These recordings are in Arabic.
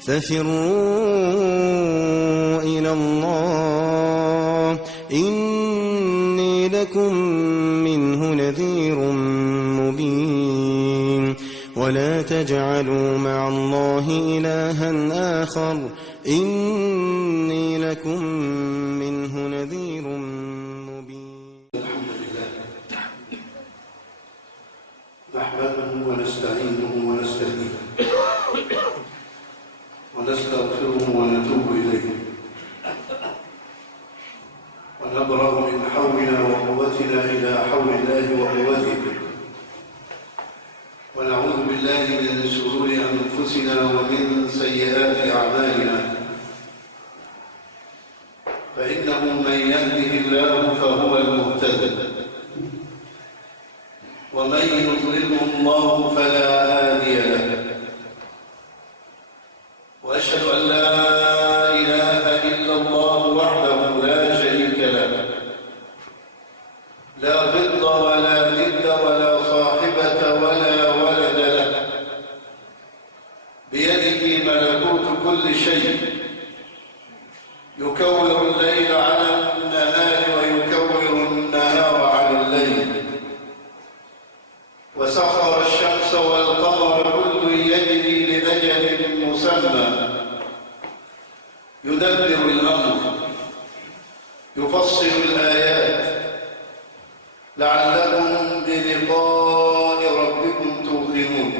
ففروا إلى الله إني لكم منه نذير مبين ولا تجعلوا مع الله إلها آخر إني لكم منه نذير مبين. الحمد لله نحمده ونستعينه ونستهديه ونستغفره ونتوب إليه ونبرأ من حولنا وقوتنا إلى حول الله وقوته ونعوذ بالله من شرور أنفسنا ومن سيئات أعمالنا فإنه من يهده الله فهو المهتد ومن يضلله الله فلا هادي له وأشهد أن لا إله إلا الله وحده لا شريك له لا ضد ولا ند ولا صاحبة ولا ولد له بيده ملكوت كل شيء يكور الليل على النهار ويكور النهار على الليل وسخر الشمس والقمر كل يجري لأجل مسمى يدبر الأمر يفصل الآيات لعلكم بلقاء ربكم توقنون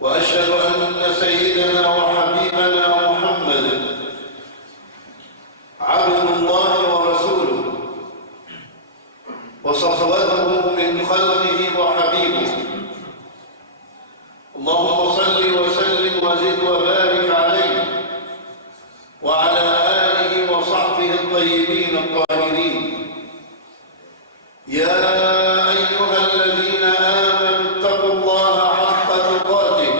وأشهد أن سيدنا وحبيبنا محمد عبد الله ورسوله وصفوته من خلقه وحبيبه اللهم صل وسلم وزد وبارك عليه وعلى آله وصحبه الطيبين الطاهرين يا أيها الذين آمنوا اتقوا الله حق تقاته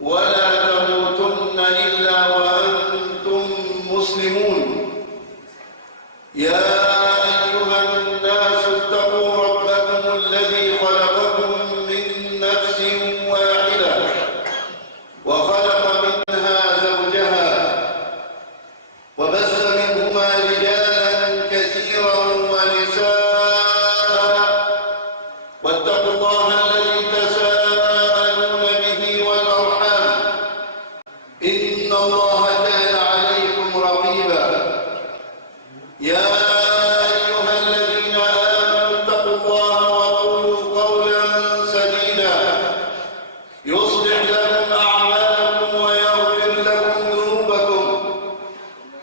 ولا تموتن إلا وأنتم مسلمون يا أيها الناس اتقوا ربكم الذي خلقكم من نفس واحدة وخلق منها زوجها وبث منهما رجالا كثيرا ونساء واتقوا الله الذي تساءلون به والأرحام إن الله كان عليكم رقيبا يا أيها الذين آمنوا اتقوا الله وقولوا قولا سديدا يصلح لكم أعمالكم ويغفر لكم ذنوبكم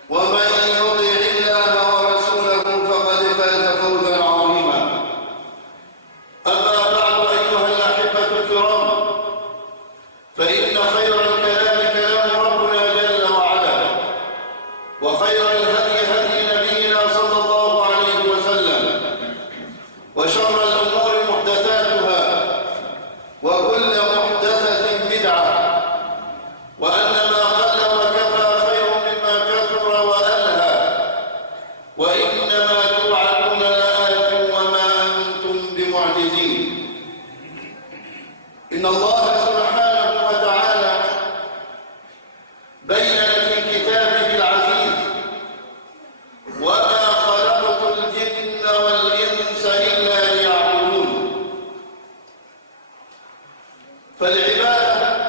ومن يطع الله ورسوله فقد فاز فوزا عظيما أما بعد أيها الأحبة الكرام فإن خير الكلام كلام ربنا جل وعلا وخير الهدي هدي نبينا صلى الله عليه وسلم وشر الأمور محدثاتها وكل محدثة بدعة وأن ما قل وكفى خير مما كثر وألهى وإنما توعدون لآت وما أنتم بمعجزين إن الله سبحانه وتعالى بين في كتابه العزيز وما خلقت الجن والإنس إلا ليعبدون فالعبادة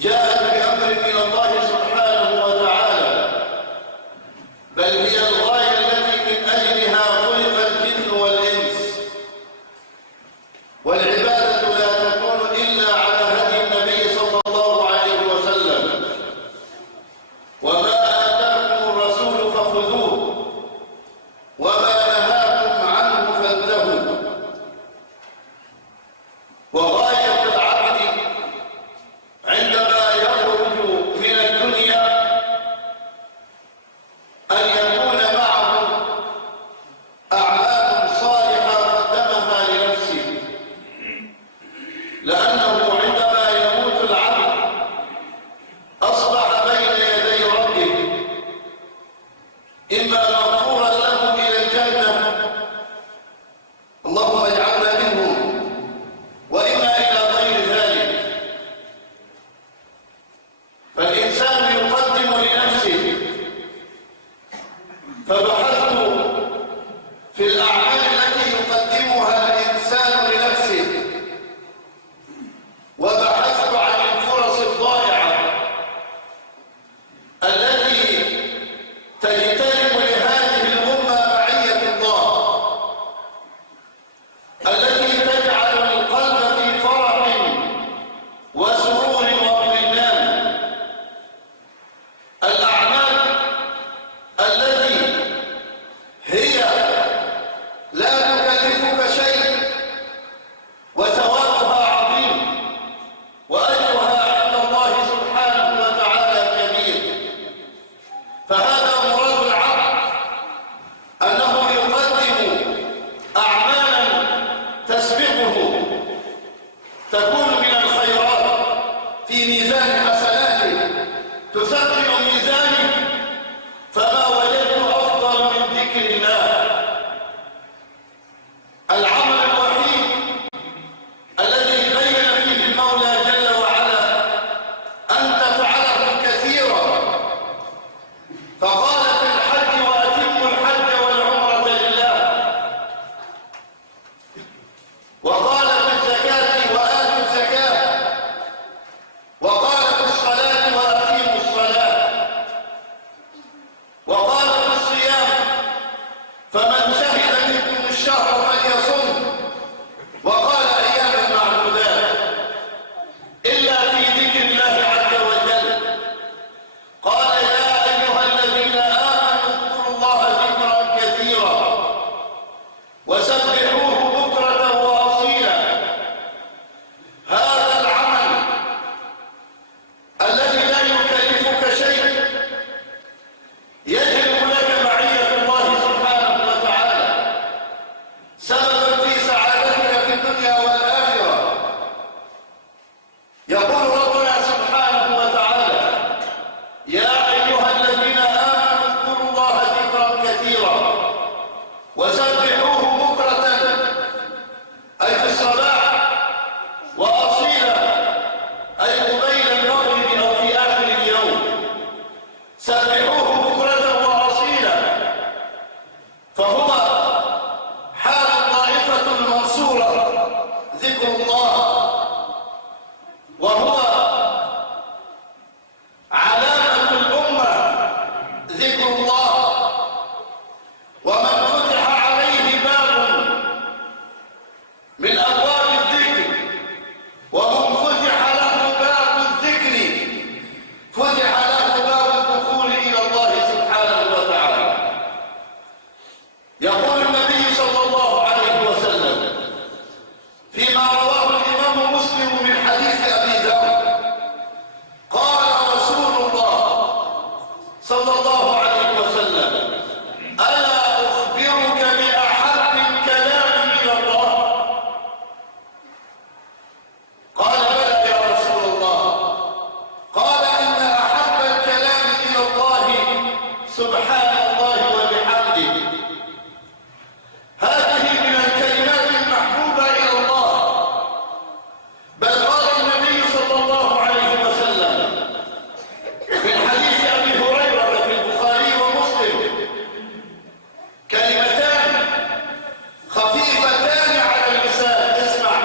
جاءت بأمر من الله سبحانه وتعالى بل هي الغاية التي من أجلها خلق الجن والإنس والعبادة لا تكون إلا على هدي النبي صلى الله عليه وسلم وما آتاكم الرسول فخذوه وما نهاكم عنه فانتهوا وغاية العبد عندما يخرج من الدنيا أن يكون معه أعمال صالحة قدمها لنفسه لأنه عندما يموت العبد أصبح بين يدي ربه إما مغفورا له إلى الجنة اللهم اجعلنا منهم وإما إلى غير تكون من الخيرات في ميزان حسناته تثقل ميزانه، فما وجدت أفضل من ذكر الله. العمل الوحيد الذي بين فيه المولى جل وعلا أن تفعله كثيرا، فقال في الحج: وأتموا الحج والعمرة لله. وقال في الزكاة: وآتوا الزكاة. وقال في الصلاة: وأقيموا الصلاة. وقال في الصيام: فمن شهد منكم الشهر فليصم. وقال: أياما معدودات. إلا في ذكر الله عز وجل قال: يا أيها الذين آمنوا اذكروا الله ذكرا كثيرا وسبحوه بكرة وأصيلا. هذا العمل الذي لا يكلفك شيء يجلب لك معية الله سبحانه وتعالى، سببا في سعادتك في الدنيا والآخرة. يقول ربنا سبحانه وتعالى: يا أيها الذين آمنوا اذكروا الله ذكرا كثيرا وسبحوه بكرة، أي في الصباح، وأصيلا، أي قبيل المغرب أو في آخر اليوم. سبحوه بكرة وأصيلا، فهو حال الطائفة المنصورة ذكر الله، وهو علامة الأمة ذكر الله. ومن فتح عليه باب من أبواب الذكر، ومن فتح له باب الذكر، فتح له باب الدخول إلى الله سبحانه وتعالى. يقول النبي صلى الله عليه وسلم فيما رواه الإمام مسلم من حديث أبي ذر: قال رسول الله صلى الله عليه وسلم: ألا أخبرك بأحب الكلام إلى الله؟ قال: بلى يا رسول الله. قال: إن أحب الكلام إلى الله سبحان الله وبحمده. هذه من الكلمات المحبوبة إلى الله. بل قال النبي صلى الله عليه وسلم من حديث أبي هريرة في البخاري ومسلم: كلمتان خفيفتان على اللسان، اسمع،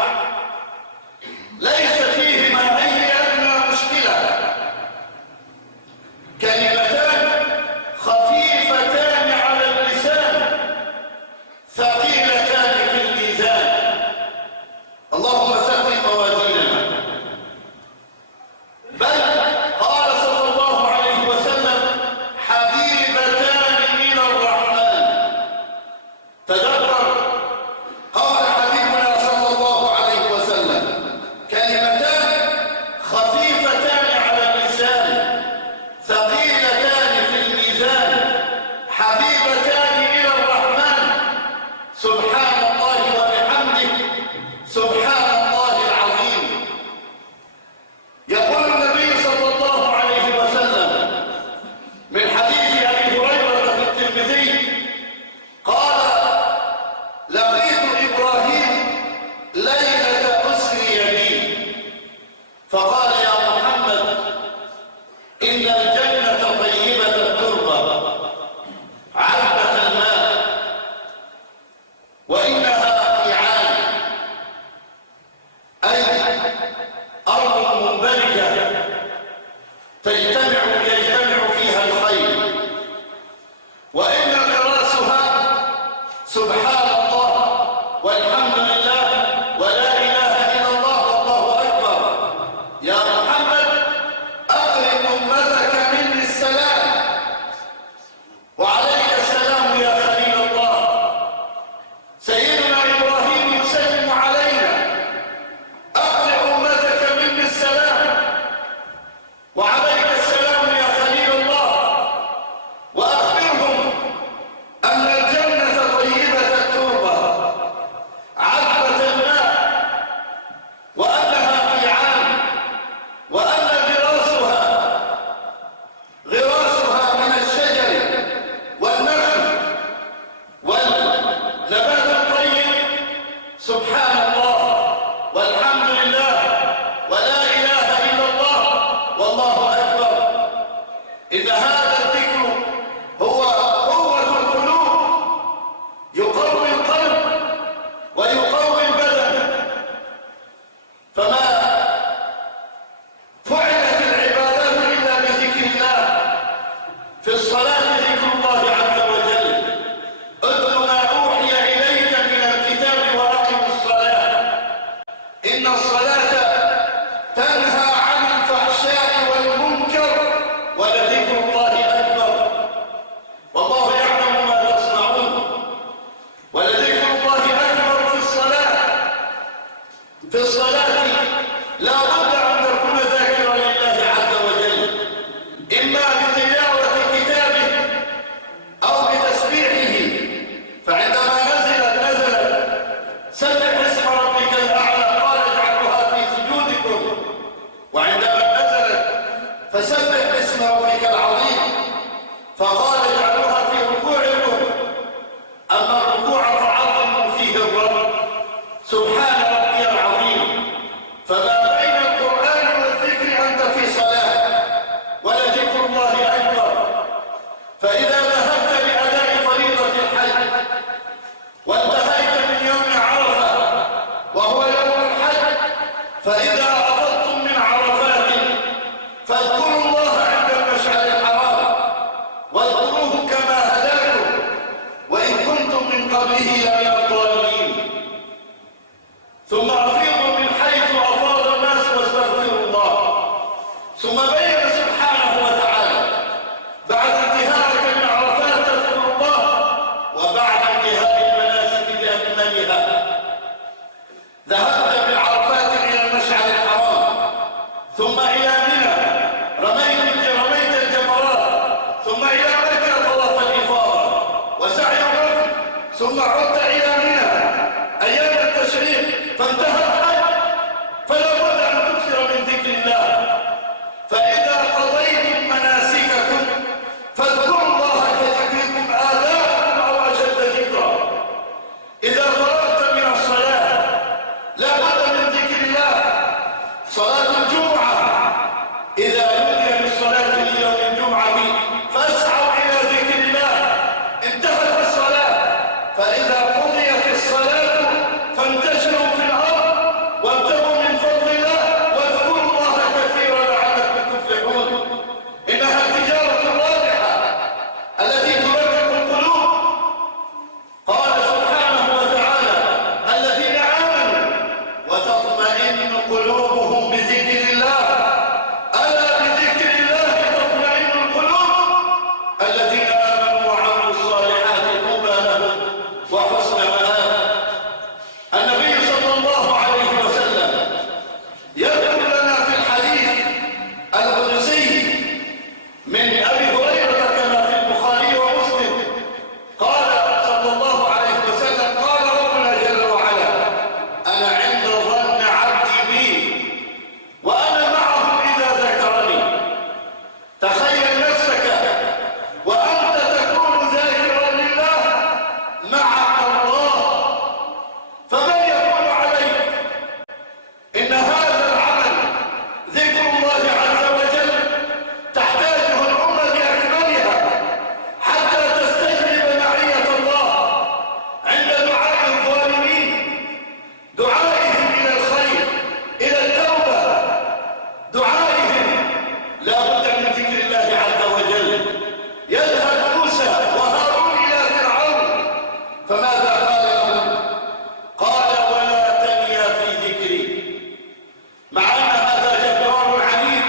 ليس فيهما أي أدنى مشكلة. كلمتان خفيفتان على اللسان ثقيلتان في الميزان. اللهم ثقل موازيننا. بل قال صلى الله عليه وسلم: حبيبتان إلى الرحمن. تدبر قول حبيبنا صلى الله عليه وسلم: كلمتان خفيفتان على اللسان ثقيلتان في الميزان، حبيبتان إلى الرحمن، سبحان الله وبحمده، سبحان الله العظيم. يقول النبي صلى الله عليه وسلم من حديث أبي هريرة في الترمذي: قال: لقيت إبراهيم ليلة أسري بي، فقال: يا محمد، إن الجنة طيبة التربة عذبة الماء، وإنها قيعان، أي أرض منبركة يجتمع فيها الخير، وإن غراسها سبحان الله والحمد لله ولا إله إلا الله والله أكبر. يا محمد، أقرب أمتك مني السلام، وعليك السلام يا خليل الله. سيدنا إبراهيم يسلم علينا: أقرب أمتك مني السلام، وعليك السلام يا خليل لا بد أن تكون ذاكرا لله عز وجل، إما بتلاوة كتابه أو بتسبيحه. فعندما نزل سبح اسم ربك الأعلى قال اجعلوها في سجودكم، وعندما نزلت فسبح باسم ربك العظيم فقال اجعلوها في ركوعكم. أما الركوع فعظموا فيه الرب سبحان ربي العظيم. فما بين القرآن والذكر أنت في صلاة، ولذكر الله أكبر. فإذا ذهبت لأداء فريضة الحج وانتهيت من يوم عرفة وهو يوم الحج، فإذا أفضتم من عرفات فاذكروا الله عند المشعر الحرام واذكروه كما هداكم وإن كنتم من قبله لمن الضالين. ثم أفيضوا من حيث أفاض الناس واستغفروا الله. ثم بين سبحانه وتعالى بعد انتهائك من عرفات تذكر الله، وبعد انتهاء المناسك بأكملها ذهبت من عرفات إلى المشعر الحرام، ثم إلى منى رميت الجمرات، ثم إلى مكة طواف الإفاضة وسعي الركن، ثم عدت إلى منى أيام التشريق فانتهى الحج. فلا بد أن تكثر من ذكر الله. فإذا قضيتم مناسككم فاذكروا الله كذكركم آباءكم أو أشد ذكرا. إذا فرغت من الصلاة لا بد من ذكر الله. صلاة الجمعة إذا نودي للصلاة في يوم الجمعة فاسعوا إلى ذكر الله. انتهت الصلاة، فإذا قضيت الصلاة فانتشروا في الأرض وابتغوا من فضل الله واذكروا الله كثيرا لعلكم تفلحون. إنها التجارة الرابحة التي تركب القلوب. قال سبحانه وتعالى الذين آمنوا وتطمئن قلوبهم بذكر الله. ألا بذكر الله تطمئن القلوب. الذين آمنوا وعملوا الصالحات طوبى لهم وحسن مآب. النبي صلى الله عليه وسلم يذكر لنا في الحديث القدسي من أبي هريرة كما في البخاري ومسلم قال صلى الله عليه وسلم قال ربنا جل وعلا أنا عند ظن عبدي بي وأنا معه إذا ذكرني. تخيل نفسك وأنت تكون ذاكرا لله معك الله، فمن يكون عليك؟ إن هذا العمل ذكر الله عز وجل تحتاجه الأمة بأكملها حتى تستجلب معية الله عند دعاء الظالمين، دعائهم إلى الخير إلى التوبة، دعائهم لا بد من ذكر الله عز وجل. يذهب موسى وهارون إلى فرعون فماذا قال لهم؟ قال ولا تنيا في ذكري. مع أن هذا جبار عنيد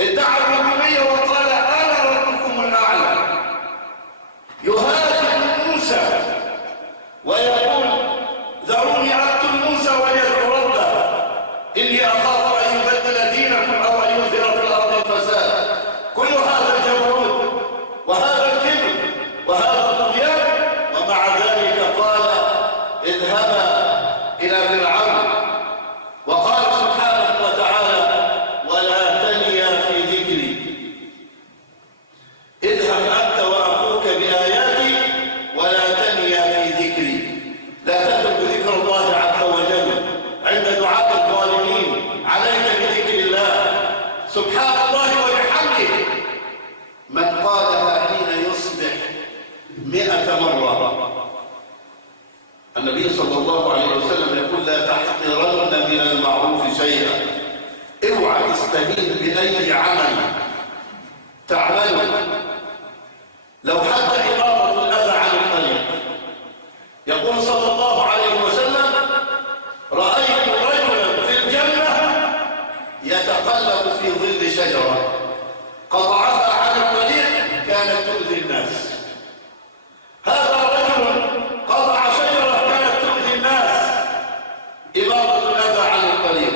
ادعى الربوبية وقال أنا ربكم الأعلى، يهاجم موسى ويقول ذروني أقتل موسى وليدعو ربه إني أخاف أن يبدل دينكم أو أن يظهر في الأرض الفساد. كل هذا الجبروت وهذا الكبر وهذا الطغيان، ومع ذلك قال اذهبا إلى فرعون. وقال سبحانه وتعالى ولا تنيا في ذكري. اذهب أنت وأخوك بآياتي ولا تنيا في ذكري. لا تترك ذكر الله عز وجل عند دعاء الظالمين. عليك بذكر الله سبحان الله وبحمده. من قالها حين يصبح 100 مرة. النبي صلى الله عليه وسلم يقول لا تحقرن من المعروف شيئا. اوعى تستهين بأي عمل تعمله لو حتى إماطة الأذى عن الطريق. يقول صلى الله عليه وسلم رأيت رجلا في الجنة يتقلب في ظل شجرة قطعها عن الطريق كانت تؤذي الناس. هذا رجل قطع شجرة كانت تؤذي الناس، إماطة الأذى عن الطريق.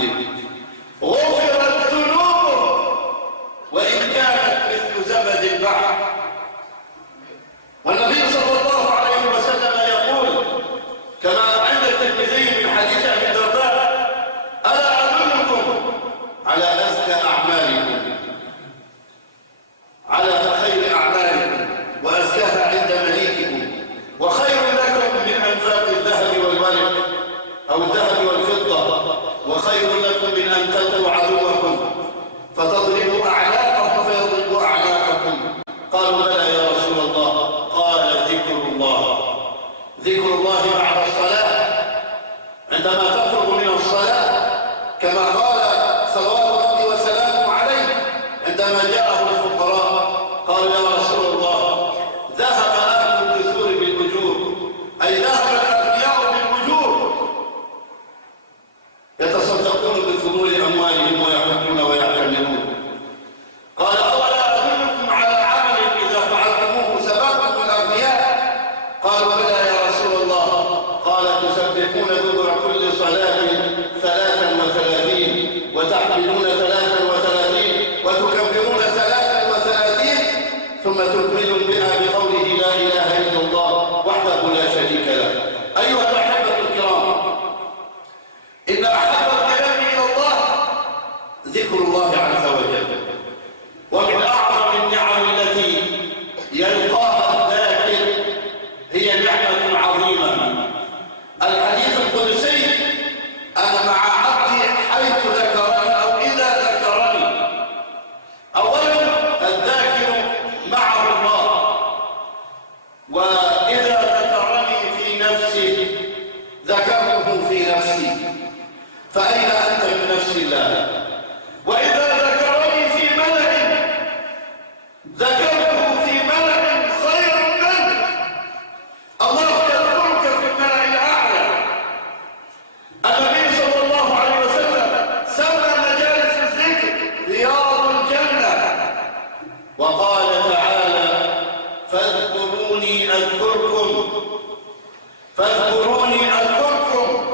بحمده غفرت ذنوبه وإن كانت مثل زبد البحر. والنبي صلى الله عليه وسلم يقول كما عند الترمذي من حديث أبي الدرداء: ألا أدلكم على أزكى أعمالكم، على خير أعمالكم وأزكاها عند مليككم، وخير لكم من أنفاق الذهب والورق أو الذهب والفضة، وخير لكم من أن تلقوا عدوكم فتضربوا أعناقهم فيضربوا أعناقكم. قالوا: بلى يا رسول الله. قال: ذكر الله. ذكر الله بعد الصلاة، عندما تفرغ من الصلاة، كما قال صلوات ربي وسلامه عليه عندما جاءه الفقراء قالوا: يا رسول الله، ذهب أهل الدثور بالأجور، أي ذهب الأغنياء بالأجور يتصدقون بفضول أموالهم ويحجون ويعتمرون. قال: أولا أدلكم على عمل إذا فعلتموه سبقتم الأغنياء؟ قالوا: بلى يا رسول الله. قال: تسبحون دبر كل صلاة 33 وتحمدون 33 وتكبرون 33 ثم تكملون بها بقوله: لا إله إلا الله وحده لا شريك له. أيها الأحبة الكرام، إن أحب الكلام إلى الله ذكر الله عز وجل، ومن أعظم النعم التي يلقاها الذاكر هي نعمة عظيمة. الحديث القدسي: أنا مع عبدي حيث ذكرني أو إذا ذكرني. أولا الذاكر معه الله، وإذا ذكرني في نفسه ذكرته في نفسي، فأين أنت من نفس الله؟ وإذا ذكرني في ملأ ذكرته في ملأ خير منه. الله يذكرك في الملأ الأعلى. النبي صلى الله عليه وسلم سمى مجالس الذكر رياض الجنة، وقال تعالى: فاذكروني أذكركم، فاذكروني أذكركم.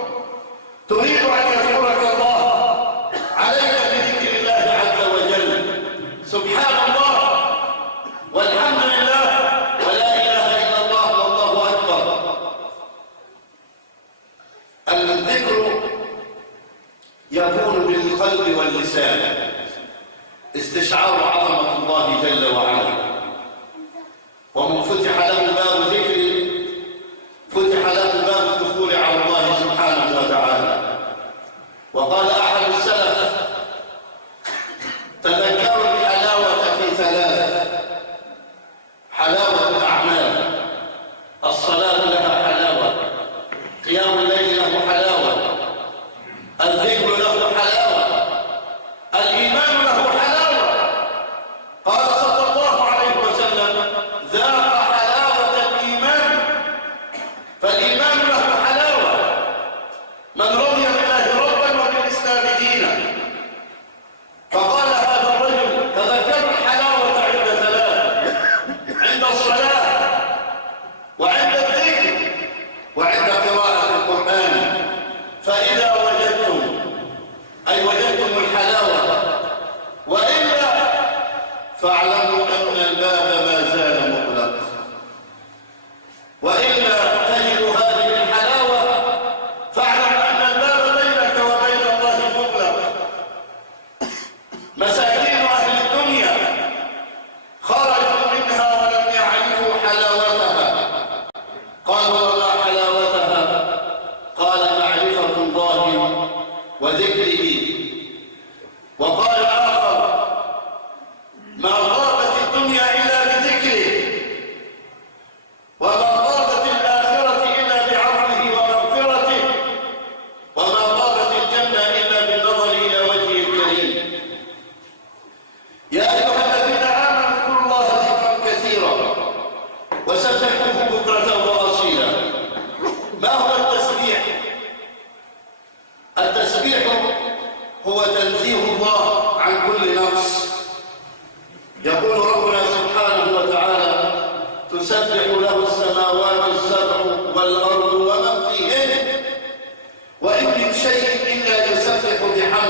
تريد أن يذكرك الله، عليك بذكر الله عز وجل. سبحان الله والحمد لله ولا إله إلا الله والله أكبر. الذكر يكون بالقلب واللسان، استشعار عظمة الله جل وعلا. ومن فتح له باب ذكر فتح له باب الدخول على الله سبحانه وتعالى. وقال أحد السلف: تذكروا الحلاوة في ثلاث: حلاوة الأعمال، الصلاة لها حلاوة، قيام الليل له حلاوة، الذكر له حلاوة، الإيمان له حلاوة. قال صلى الله عليه وسلم: ذاق حلاوة الإيمان. فالإيمان له حلاوة. من رضي بالله ربا وبالإسلام دينا. فقال هذا الرجل: تذكروا الحلاوة عند ثلاث: عند الصلاة، وعند الذكر، وعند قراءة القرآن. فإذا وجدتم، أي وجدتم الحلاوة، وإلا فاعلموا أن الباب ما زال مغلق. وإلا تجد هذه الحلاوة فاعلم أن الباب بينك وبين الله مغلق. مساكين أهل الدنيا خرجوا منها ولم يعرفوا حلاوتها. قالوا: وما حلاوتها؟ قال: معرفة الله وذكره. وقال آخر: ما غابت الدنيا إلا بذكره، وما غابت الآخرة إلا بعفوه ومغفرته، وما غابت الجنة إلا بالنظر إلى وجهه الكريم. يا أيها الذين آمنوا اذكروا الله ذكرا كثيرا وسبحوه بكرة وأصيلا. ما هو التسبيح؟ التسبيح هو تنزيه الله عن كل نقص. يقول ربنا سبحانه وتعالى: تسبح له السماوات السبع والأرض ومن فيهن وإن من شيء إلا يسبح بحمده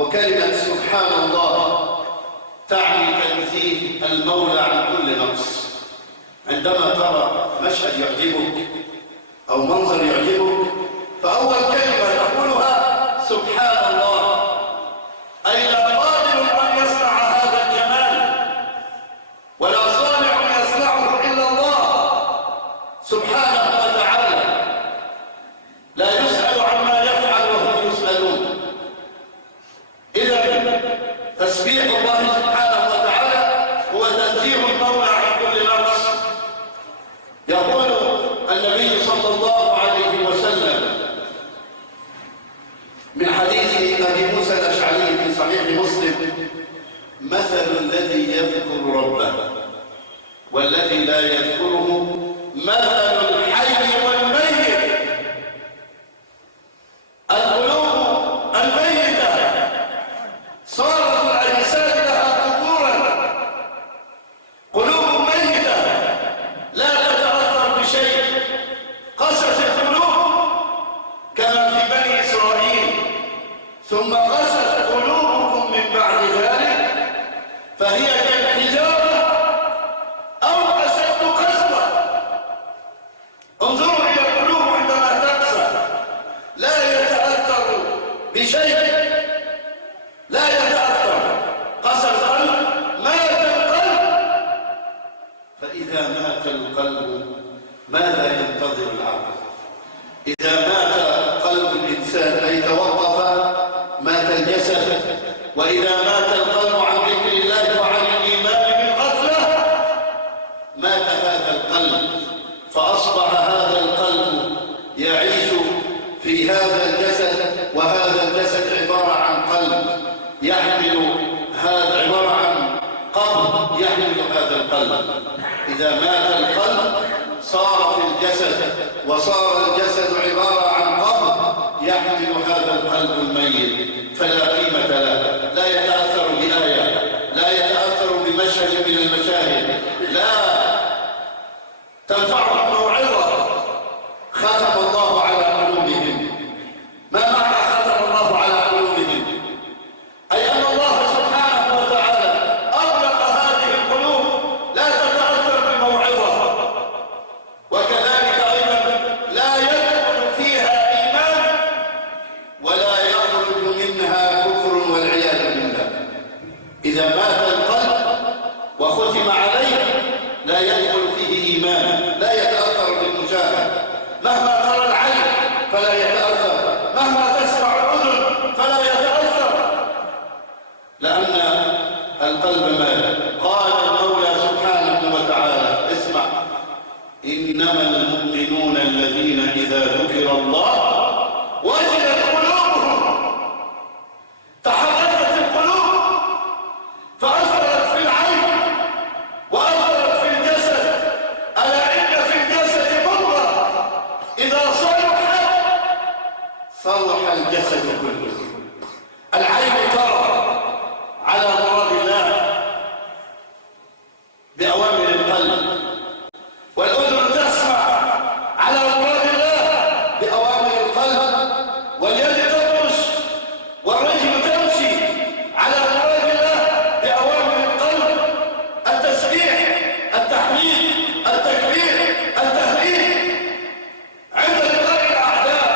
وكلمة سبحان الله تعني تنزيه المولى عن كل نقص. عندما ترى مشهد يعجبك أو منظر يعجبك فأول كلمة تقولها سبحان الله، أي لا قادر أن يصنع هذا الجمال ولا صانع يصنعه إلا الله سبحانه وتعالى، لا يسأل عما يفعل وهم يسألون. إذا تسبيح الله سبحانه وتعالى هو تنزيه المولى عن كل نقص. يقول النبي صلى الله عليه وسلم من حديث أبي موسى الأشعري في صحيح مسلم: مثل الذي يذكر ربه والذي لا يذكره مثل الحي والميت. القلوب الميتة صارت الأجساد لها قبورا، قلوب ميتة لا تتأثر بشيء، قست القلوب كما في بني إسرائيل، ثم قست قلوبكم من بعد ذلك فهي كالحجارة أو أشد قسوة. انظروا إلى القلوب عندما تقسى، لا يتأثر بشيء، لا يتأثر. قسى القلب، مات القلب. فإذا مات القلب ماذا ينتظر العبد؟ إذا مات قلب الإنسان أي توقف مات الجسد، وإذا مات القلب عن ذكر الله وعن الإيمان بالغفلة مات هذا القلب، فأصبح هذا القلب يعيش في هذا الجسد، وهذا الجسد عبارة عن قلب يحمل هذا، عبارة عن قبر يحمل هذا القلب. إذا مات القلب صار في الجسد، وصار الجسد عبارة عن قبر يحمل هذا القلب الميت، فلا قيمة له، لا يتأثر بآية، لا يتأثر بمشهد من المشاهد، لا تنفعه الموعظة. ختم الله على قلوبهم. ما معنى ختم الله على قلوبهم؟ أي أن الله سبحانه وتعالى أغلق هذه القلوب لا تتأثر بالموعظة، وكذلك أيضا لا يدخل فيها إيمان ولا يخرج منها كفر والعياذ بالله. إذا مات القلب وختم عليه لا يدخل فيه إيمان، لا يتأثر بالمشاهد، مهما ترى العين فلا يتأثر، مهما تسمع الأذن فلا يتأثر، لأن القلب مات. قال المولى سبحانه وتعالى: اسمع، إنما المؤمنون الذين إذا ذكر الله وجلت قلوبهم، تحركت القلوب فأثرت في العين وأثرت في الجسد. ألا إن في الجسد مضغة إذا صلحت صلح الجسد كله. العين ترى على مراد الله بأوامر القلب، والأذن تسمع على مراد الله بأوامر القلب، واليد تبطش والرجل تمشي على مراد الله بأوامر القلب. التسبيح، التحميد، التكبير، التهليل عند لقاء الأعداء: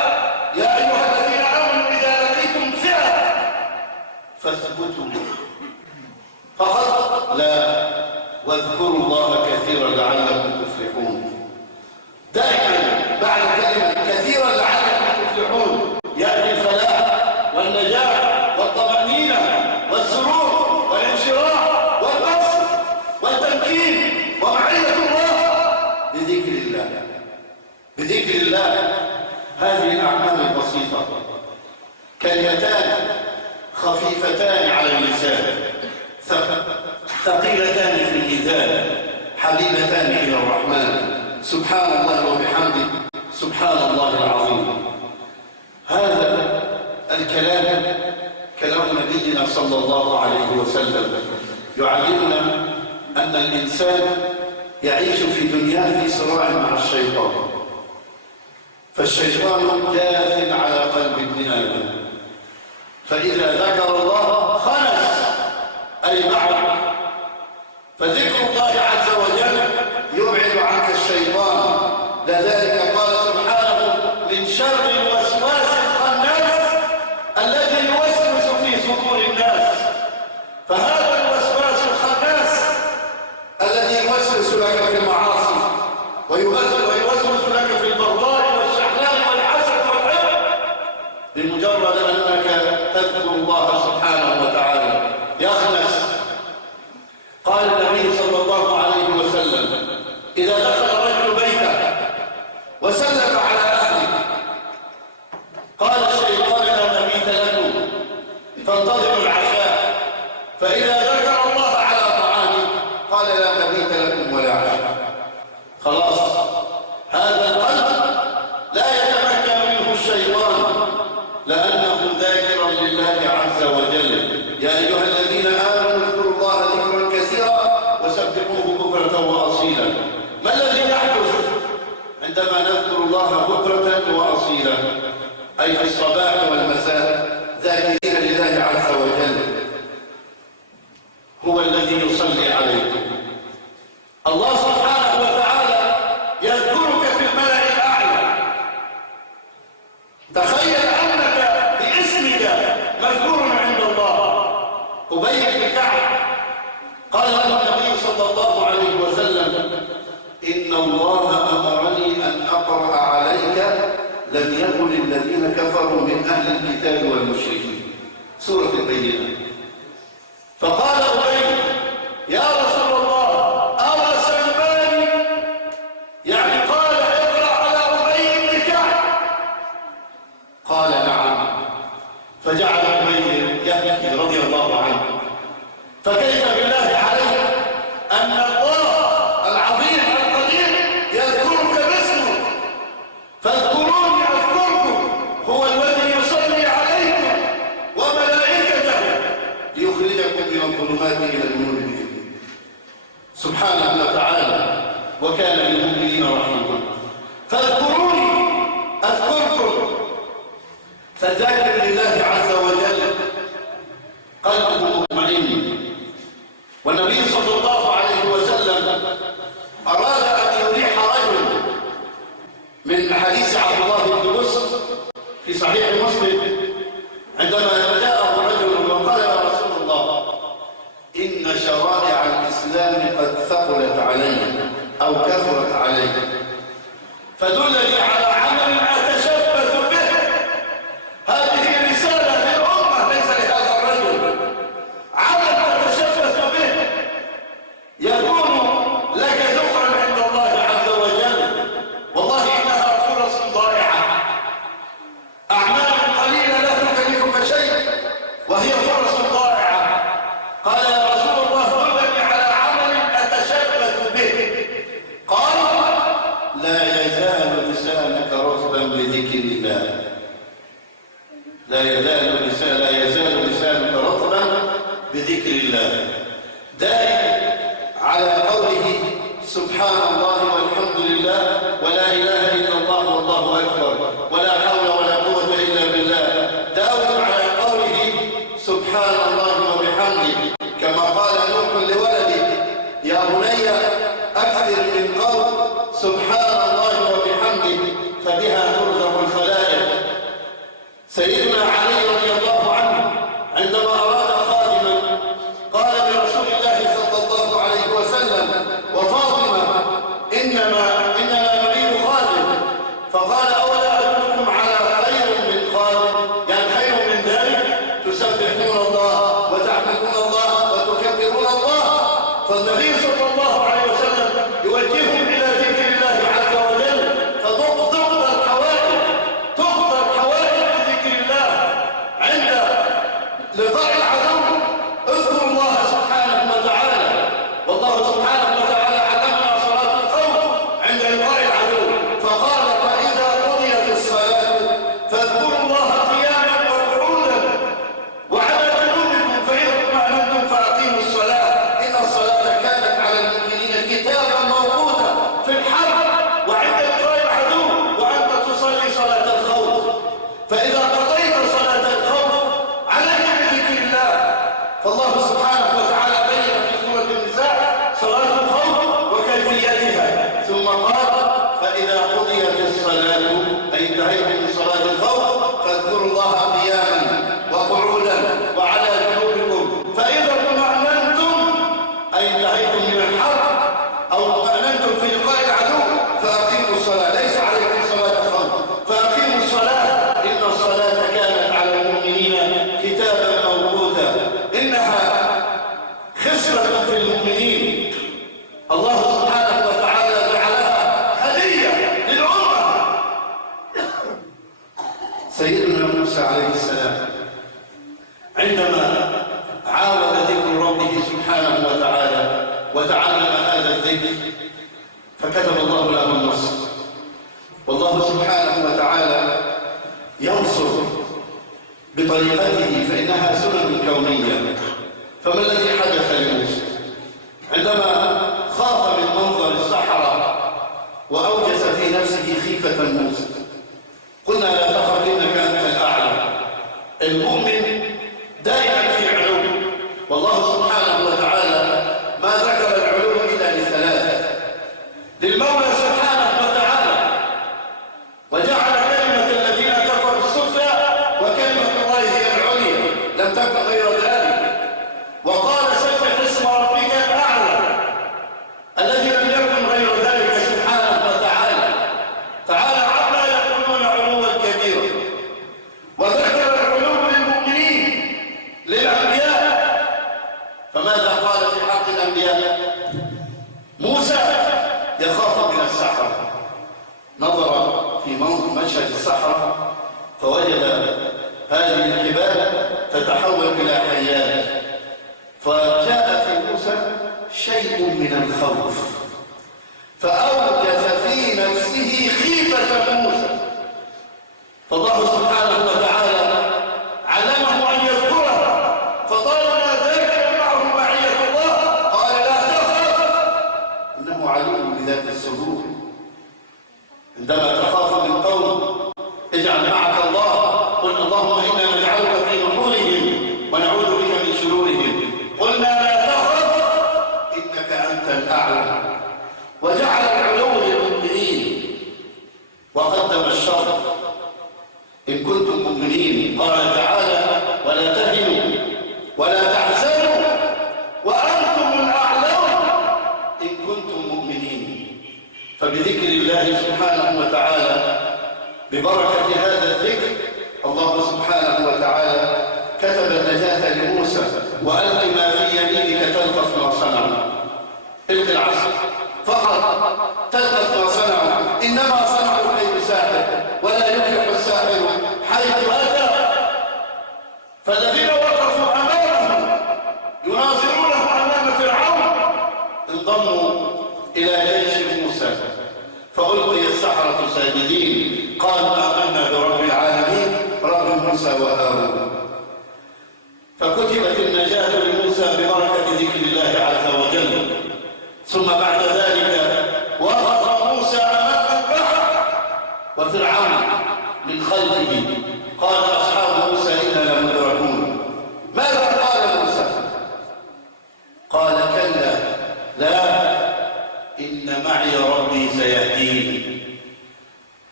يا أيها الذين آمنوا إذا لقيتم فئة فاثبتوا فقط، لا، واذكروا الله كثيرا لعلكم تفلحون. دائما بعد كلمة كثيرا لعلكم تفلحون يأتي الفلاح والنجاح والطمأنينة والسرور والانشراح والبسط والتمكين ومعية الله بذكر الله. بذكر الله. هذه الأعمال البسيطة كلمتان خفيفتان على اللسان، ثقيلتان في الميزان، حبيبتان إلى الرحمن. سبحان الله وبحمده، سبحان الله العظيم. هذا الكلام كلام نبينا صلى الله عليه وسلم يعلمنا أن الإنسان يعيش في دنياه في صراع مع الشيطان، فالشيطان داخل على قلب ابن آدم، فإذا ذكر الله أي معه. فذكر الله عز وجل يبعد عنك الشيطان. لذلك قال سبحانه: من شر الوسواس الخناس الذي يوسوس في صدور الناس. فهذا الوسواس الخناس الذي يوسوس لك في المعاصي ويوسوس لك في البغضاء والشحناء والحسد والحقد بمجرد أنك تذكر الله سبحانه وتعالى يخنس. قال النبي صلى الله عليه وسلم: إذا دخل الرجل بيته وسلم على أهله قال الشيطان: لا مبيت لكم فانتظروا العشاء. فإذا ذكر الله على طعامه قال: لا مبيت لكم ولا عشاء. خلاص، هذا القلب لا يتمكن منه الشيطان لأنه ذاكرا لله عز وجل. يا أيها الذين آمنوا اذكروا الله ذكرا كثيرا وسبحوه بكرة وأصيلا. ما الذي يحدث عندما نذكر الله بكرة وأصيلا؟ أي في الصباح والمساء ذاكرين لله عز وجل. هو الذي يصلي عليكم. الله سبحانه وتعالى يذكرك في الملأ الأعلى. تخيل أنك باسمك مذكور عند الله. أبي بن كعب قال له النبي صلى الله عليه وسلم: إن الله أمرني أن أقرأ عليك لم يكن الذين كفروا من أهل الكتاب والمشركين، سورة البينة. فقال أبي: يا رسول الله أرى سلماني؟ يعني قال اقرأ على أبي بن كعب. قال: نعم. فجعل أبي يبكي رضي الله عنه. فكيف بالله عليك أن الله العظيم القدير يذكرك باسمه؟ فاذكروني أذكركم. هو الذي يصلي عليكم وملائكته ليخرجكم من الظلمات إلى النور بإذنه سبحانه وتعالى، وكان بالمؤمنين رحيما. فاذكروني أذكركم. فالذاكر لله عز وجل قلبه مطمئن. والنبي صلى الله عليه وسلم أراد أن يريح رجل من حديث عبد الله بن مسعود في صحيح مسلم عندما جاءه رجل وقال: يا رسول الله إن شرائع الإسلام قد ثقلت علي أو كثرت علي، فدلني على عمل أتشبث به. هذه رسالة للأمة ليس لهذا الرجل. عمل تتشبث به يكون لك ذكرا عند الله عز وجل. والله إنها فرص ضائعة، أعمال قليلة لا تكلفك شيء وهي فرص ضائعة. قال: يا رسول الله دلني على عمل أتشبث به. قال: لا يزال لسانك رطبا بذكر الله. لا يزال لسانك رطبا بذكر الله، دائم على قوله سبحان الله والحمد لله ولا إله إلا الله والله أكبر ولا حول ولا قوة إلا بالله. داوم على قوله سبحان الله وبحمده، كما قال نوح لولده: يا بني أكثر من قول سبحان الله وبحمده فبها ترزق الخلائق. سيدنا علي رضي الله عنه عندما أراد خادما قال لرسول الله صلى الله عليه وسلم: وفاطمة إننا نريد خادم. فقال: أولا أدلكم على خير من خادم؟ يعني خير من ذلك تسبحون الله وتحمدون الله وتكبرون الله. فالنبي صلى الله عليه وسلم يوجههم إلى ذكر الله عز وجل. فتقضى الحوائج بذكر الله. عند لقاء العدو اذكروا الله سبحانه وتعالى. والله سبحانه وتعالى علمنا صلاة الخوف عند لقاء العدو، فقال: فإذا قضيت الصلاة فاذكروا الله قياما وقعودا وعلى جنوبكم فإذا اطمأننتم فأقيموا الصلاة إن الصلاة كانت على المؤمنين كتابا موقوتا. في الحرب وعند لقاء العدو وأنت تصلي صلاة الخوف. فإذا قضيت صلاة الخوف عليك بذكر الله. فالله سبحانه وتعالى عندما عاود ذكر ربه سبحانه وتعالى وتعلم هذا الذكر فكتب الله له النصر. والله سبحانه وتعالى ينصر بطريقته فإنها سنن كونية. فما الذي حدث لموسى عندما خاف من منظر السحرة وأوجس في نفسه خيفة موسى؟ قلنا لا تخف إنك أنت الأعلى. المؤمن دائما في علو، والله سبحانه وتعالى ما ذكر العلو إلا لثلاثة: للمولى سبحانه وتعالى وجعل كلمة الذين كفروا السفلى وكلمة الله هي العليا لم تكن غير ذلك، وقال سبح اسم ربك الأعلى الذي لم يكن غير ذلك سبحانه وتعالى. تعالى عما يقولون علوا كبيرا. وذكر العلو للمؤمنين للأنبياء، فماذا قال في حق الأنبياء؟ موسى يخاف من السحرة، نظر في مشهد السحرة فوجد هذه الجبال تتحول إلى حيات، فجاء في موسى شيء من الخوف فأوجس في نفسه خيفة موسى. فالله سبحانه وتعالى علمه أن يذكرها، فطالما ذكر معه معية الله قال لا تخف إنه عليم بذات الصدور. عندما تخاف من قوم اجعل معك الله، قل اللهم إنا نجعلك في نحورهم ونعوذ بك من شرورهم. قلنا لا تخف إنك أنت الأعلى. وجعل العلو للمؤمنين وقدم الشر إن كنتم مؤمنين. قال تعالى ولا تهنوا ولا تحزنوا وأنتم الأعلون إن كنتم مؤمنين. فبذكر الله سبحانه وتعالى ببركة هذا الذكر الله سبحانه وتعالى كتب النجاة لموسى. وألق ما في يمينك تلقف ما صنعوا. الق العصا فقط تلقف ما صنعوا، إنما صنعوا كيد ساحر ولا يفلح الساحر حيث أتى. فالذين وقفوا أمامه يناظرونه أمام فرعون انضموا إلى جيش موسى فألقي السحرة ساجدين قالوا آمنا برب العالمين رب موسى وهارون. فكتبت النجاة لموسى ببركة ذكر الله عز وجل. ثم بعد ذلك وقف موسى أمام البحر وفرعون من خلفه. قال أصحاب موسى إنا لمدركون. ماذا قال موسى؟ قال كلا لا إن معي ربي سيهدين.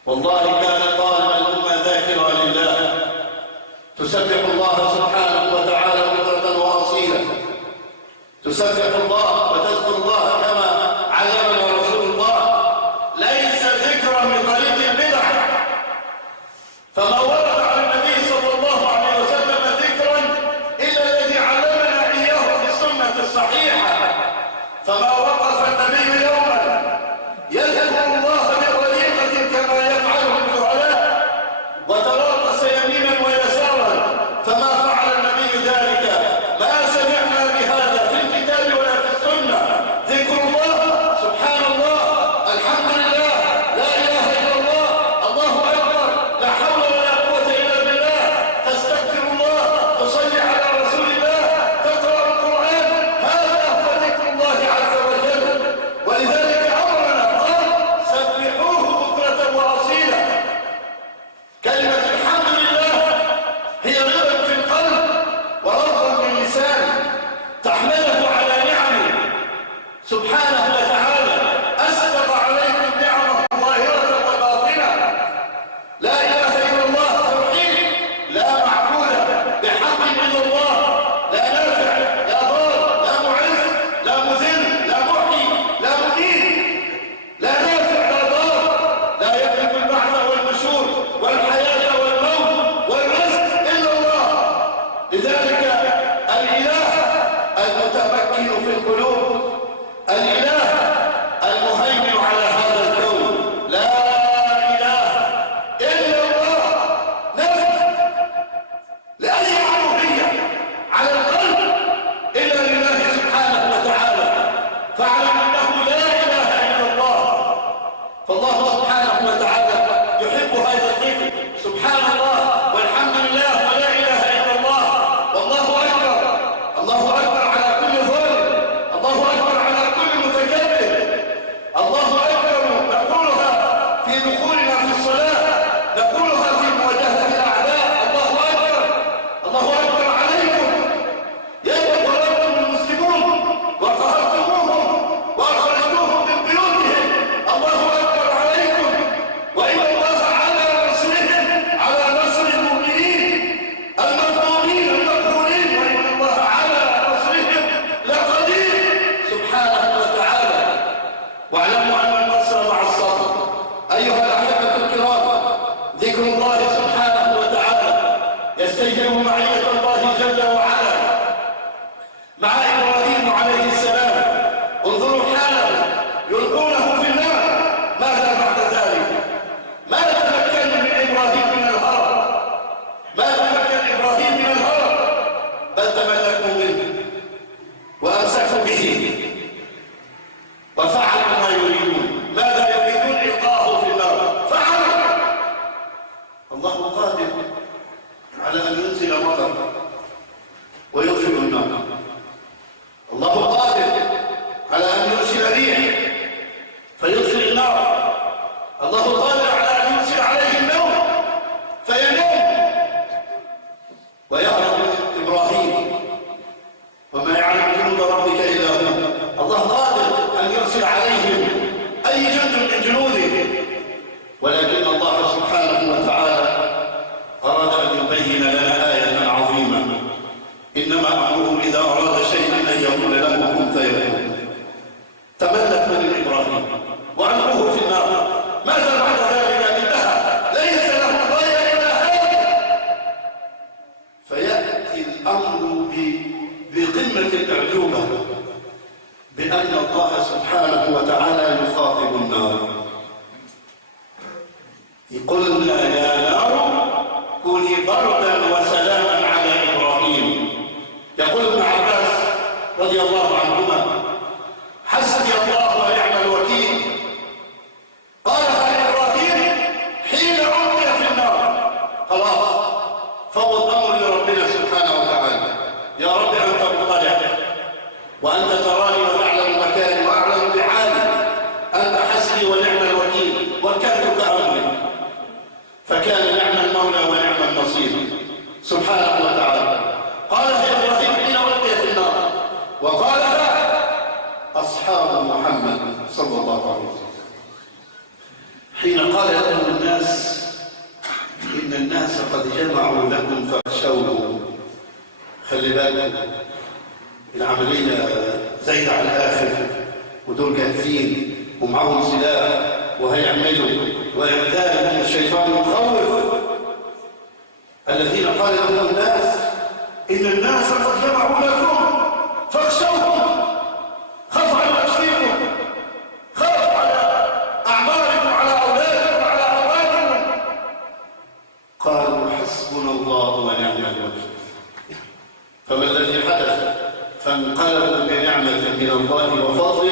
والله كان طالما الأمة ذاكرة لله تسبح الله سبحانه وتعالى بكرة وأصيلا، تسبح الله وتذكر الله كما علمنا رسول الله، ليس ذكرا بطريق البدع. فما ورد عن النبي صلى الله عليه وسلم ذكرا إلا الذي علمنا إياه في السنة الصحيحة. فما وقف النبي يوما يذكر الله بطريقة كما يفعله الجهلاء وتراقص يمينا ويسارا، فما فعل النبي ذلك. ما سمعنا بهذا في الكتاب ولا في السنة. ذكر الله سبحان الله الحمد لله لا إله إلا الله الله أكبر لا حول ولا قوة إلا بالله، تستغفر الله، تصلي على رسول الله، تقرأ القرآن. هذا هو ذكر الله عز وجل. ولذلك أمرنا قال سبحوه بكرة وأصيلا. كلمة الحمد لله هي غيرة في القلب ورفض باللسان تحمله على نعمه سبحانه وتعالى. أسبغ عليكم نعمه ظاهرة وباطنة. لا إله إلا الله توحيد، لا معبود بحق إلا الله، لا نافع لا ضار لا معز لا مذل لا محيي لا مميت، لا نافع لا ضار، لا يملك البعث والنشور والحياة والموت والرزق إلا الله. لذلك الإله المتمكن في القلوب، الإله المهيمن على هذا الكون، لا إله إلا الله. نفع لأي ألوهية إبراهيم وما يعلم جنود ربك إلا هو. الله قادر أن يرسل عليهم أي جند من جنوده، ولكن الله سبحانه وتعالى أراد أن يبين لنا آية عظيمة: إنما أمره إذا أراد شيئا أن يقول له كن فيكون. تملك من إبراهيم وألقوه في النار. ماذا بعد ذلك؟ انتهى، ليس له غاية إلا هذا. فيأتي الأمر بقمة الأعجوبة بأن الله سبحانه وتعالى يخاطب النار: قلنا يا نار كوني بردا وسلاما على إبراهيم. يقول ابن عباس رضي الله عنهما: حسبي الله ونعم الوكيل. قالها إبراهيم حين ألقي في النار. خلاص، فوض أمر لربنا سبحانه وتعالى: يا رب أنت مطلع وأنت تراني وتعلم مكاني وأعلم بحالي، أنت حسبي ونعم الوكيل، وكلتك أمري. فكان نعم المولى ونعم النصير سبحانه وتعالى. قالها إبراهيم حين ألقي في النار، وقالها أصحاب محمد صلى الله عليه وسلم حين قال لهم الناس: إن الناس قد جمعوا لكم فاخشوهم. خلي بالكم، العملية زايدة على الآخر، ودول جاهزين ومعهم سلاح وهيعملوا، ويمتلكهم الشيطان يخوف. الذين قال لهم الناس: إن الناس قد جمعوا لكم فاخشوهم. خافوا على نفسكم، خافوا على أعماركم، على أولادكم، على أموالكم. قالوا حسبنا الله ونعم الوكيل. فما الذي حدث؟ فانقلبوا بنعمة من الله وفضل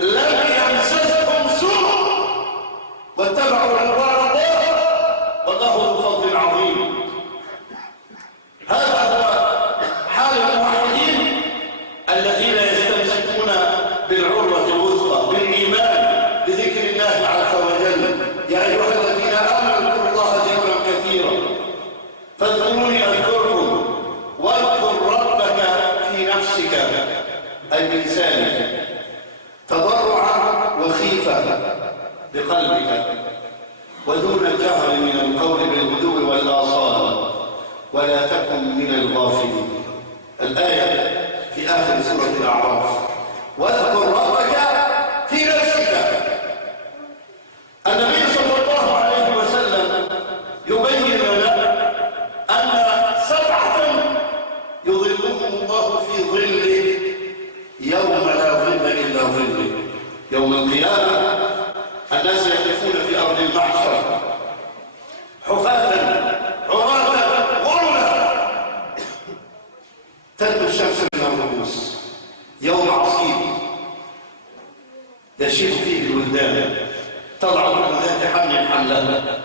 لم يمسسهم سوء واتبعوا رضوان الله والله ذو فضل عظيم. هذا هو حال الموحدين الذين يستمسكون بالعروة الوثقى، بالإيمان، بذكر الله عز وجل. يا أيها الذين آمنوا اذكروا الله ذكرا كثيرا فاذكروني أذكركم واذكر ربك في نفسك، أي بلسانك، تضرعا وخيفة بقلبك، ودون الجهر من القول بالغدو والآصال، ولا تكن من الغافلين. الآية في آخر سورة الأعراف: واذكر ربك في نفسك. النبي صلى الله عليه وسلم يبين لنا أن 7 يظلهم الله في ظله يوم لا ظل إلا ظله. يوم القيامة الناس يقفون في أرض المحشر حفاة عراة غرلا، تدنو الشمس من الرؤوس. يوم عصيب يشيب فيه الولدان، طلع من ذات حمل حملها.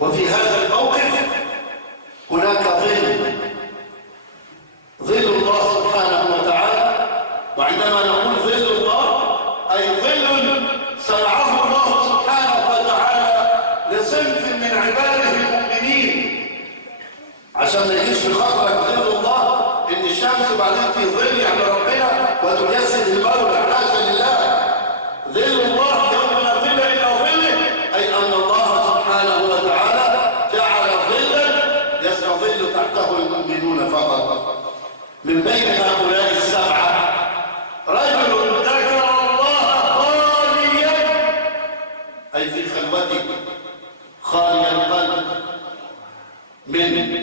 وفي هذا الموقف هناك ظل الله سبحانه وتعالى. وعندما نقول ظل الله أي ظل صنعه الله سبحانه وتعالى لصنف من عباده المؤمنين، عشان ما يجيش في خاطرك ظل الله ان الشمس وبعدين في ظل يعني ربنا وتجسد المولى. حاشا لله. ظل الله يوم لا ظل الا ظله، اي ان الله سبحانه وتعالى جعل ظلا يستظل تحته المؤمنون فقط. من بين هؤلاء 7 رجل ذكر الله خاليا، أي في خلوته، خالي القلب من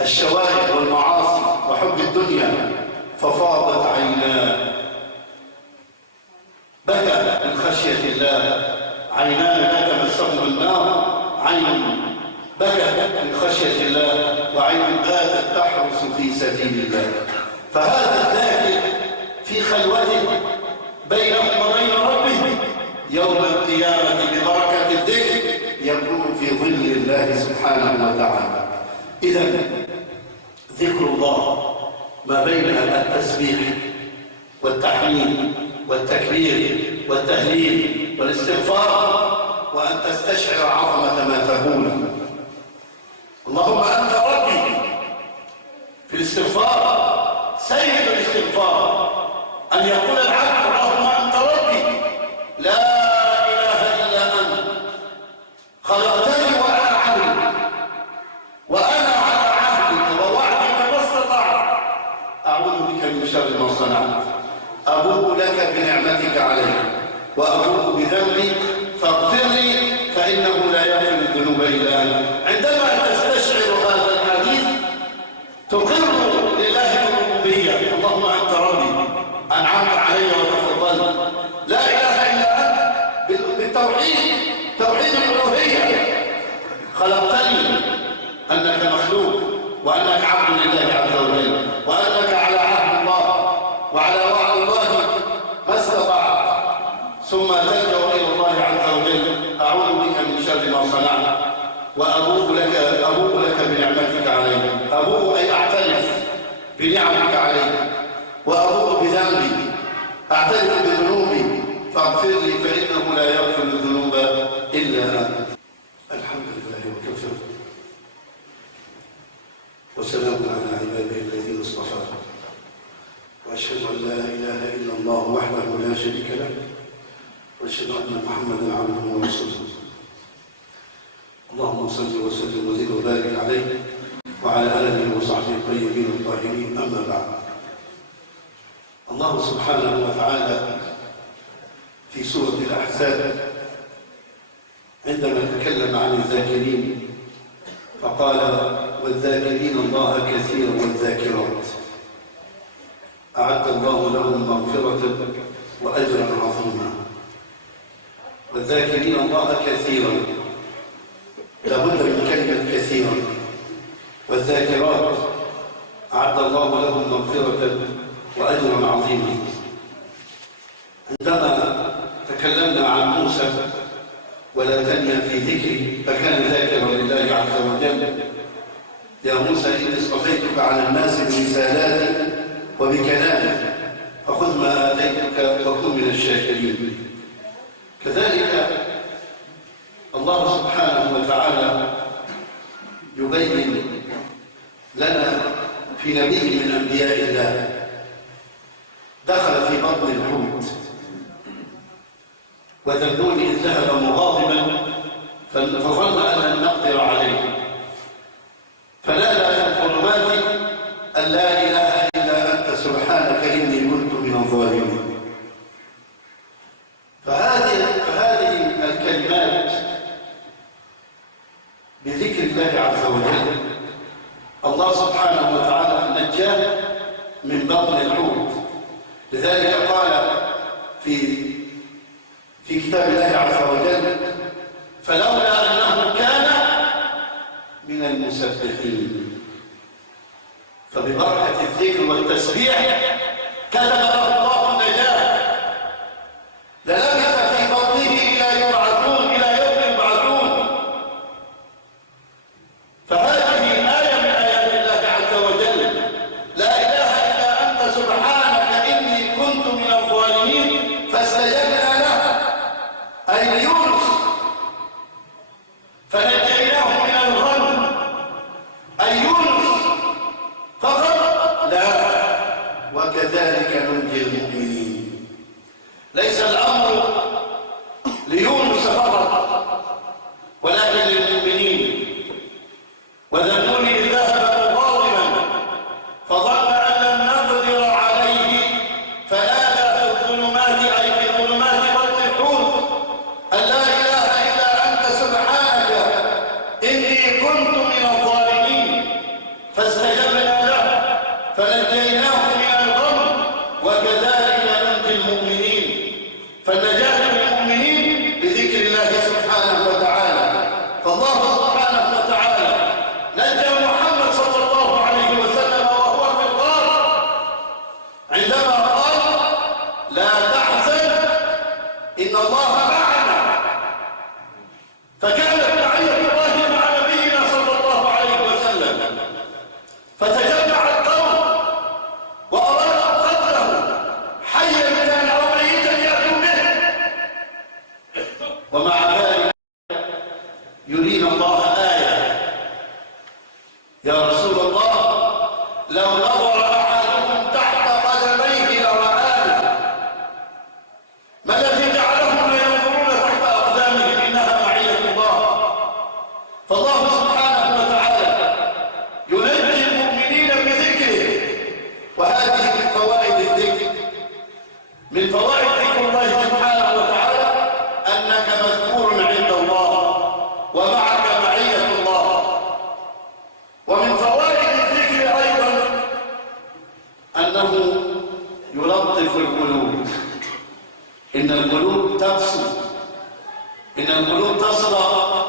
الشوائب والمعاصي وحب الدنيا، ففاضت عيناه، بكى من خشية الله. عينان لا تمسهم النار، عين بكت من خشية الله، وعين باتت تحرس في سبيل الله. فهذا الذاكر في خلوته بينه وبين ربه يوم القيامة ببركة الذكر يكون في ظل الله سبحانه وتعالى. إذن ذكر الله ما بين التسبيح والتحميد والتكبير والتهليل والاستغفار، وأن تستشعر عظمة ما تقول. اللهم أنت ربي في الاستغفار، سيد الاستغفار أن يقول العبد اللهم أنت ربي لا إله إلا أنت خلقتني وأنا عبدك وأنا على عهدك ووعدك ما استطعت أعوذ بك من شر ما صنعت أبوء لك بنعمتك علي وأبوء بذنبي فاغفر لي فإنه لا يغفر الذنوب إلا أنت. عندما تستشعر هذا الحديث تقر لله بالربوبية، اللهم أنت ربي أنعمت علي وتفضلت، لا إله إلا أنت بالتوحيد، توحيد الألوهية، خلقتني أنك مخلوق وأنك عبد لله عز وجل وأنك على عهد الله وعلى وعد الله ما استطعت، ثم تلجأ إلى الله عز وجل أعوذ بك من شر ما صنعت وأبوء لك بنعمتك علي، أبوء أي أعترف بنعمتك علي وأبوء بذنبي أعترف بذنوبي فاغفر لي فإنه لا يغفر الذنوب إلا أنت. الحمد لله وكفى وسلام على عباده الذين اصطفى وأشهد أن لا إله إلا الله وحده لا شريك له وأشهد أن محمدا عبده ورسوله. اللهم صل وسلم وزد وبارك عليه وعلى آله وصحبه الطيبين الطاهرين. أما بعد، الله سبحانه وتعالى في سورة الأحزاب عندما تكلم عن الذاكرين فقال والذاكرين الله كثيرا والذاكرات أعد الله لهم مغفرة وأجرا عظيما. والذاكرين الله كثيرا لابد من كلمة كثيرا، والذاكرات أعد الله لهم مغفرة وأجرا عظيما. عندما تكلمنا عن موسى ولا تنيا في ذكري فكان ذاكرا لله عز وجل، يا موسى إني اصطفيتك على الناس برسالاتي وبكلامي فخذ ما آتيتك وكن من الشاكرين. كذلك الله سبحانه وتعالى يبين لنا في نبي من أنبياء الله دخل في بطن الحوت وذنون إذ ذهب مغاضبا فظن أن لن نقدر عليه فنادى في الظلمات أن لا إله إلا أنت سبحانك إني كنت من الظالمين. فهذه الكلمات بذكر الله عز وجل الله سبحانه وتعالى نجاه من بطن الحوت. لذلك قال في كتاب الله عز وجل فلولا أنه كان من المسبحين. فببركة الذكر والتسبيح كتب له الله النجاة، للبث في بطنه إلى يبعثون، إلى يوم يبعثون. فهذه آية من آيات الله عز وجل، لا إله إلا أنت سبحانك إني كنت من الظالمين فاستجبنا له أي ليونس فنجيناه من الغم. أي يونس فقط؟ لا، وكذلك ننجي المؤمنين. ليس الأمر ليونس فقط ولكن للمؤمنين. وذنون إذ ذهب مغاضبا فظن أن لن نقدر عليه فنادى في الظلمات أي في ظلمات بطن الحوت أن لا إله إلا أنت سبحانك إني كنت من الظالمين فاستجبنا له فنجيناه من الغم وكذلك ننجي المؤمنين. فالنجاة للمؤمنين بذكر الله سبحانه وتعالى. فالله سبحانه وتعالى نجى محمد صلى الله عليه وسلم وهو في الغار عندما قال لا تحزن إن الله معنا. فكانت معية الله مع نبينا صلى الله عليه وسلم فتجمع القوم وأرادوا قتله حيا كان أو ميتا يأتوا به، ومع ذلك يرينا الله آية. يا رسول الله لو لو نظر أحدكم تحت قدميه لرآه. ما الذي جعلهم لا ينظرون تحت أقدامهم؟ إنها معية الله. فالله سبحانه وتعالى ينجي المؤمنين بذكره، وهذه من فوائد الذكر. من فوائد ذكر الله سبحانه وتعالى أنك مذكور عند الله ومعك معية الله. ومن فوائد الذكر أيضا أنه يلطف القلوب. إن القلوب تقسو، إن القلوب تصغى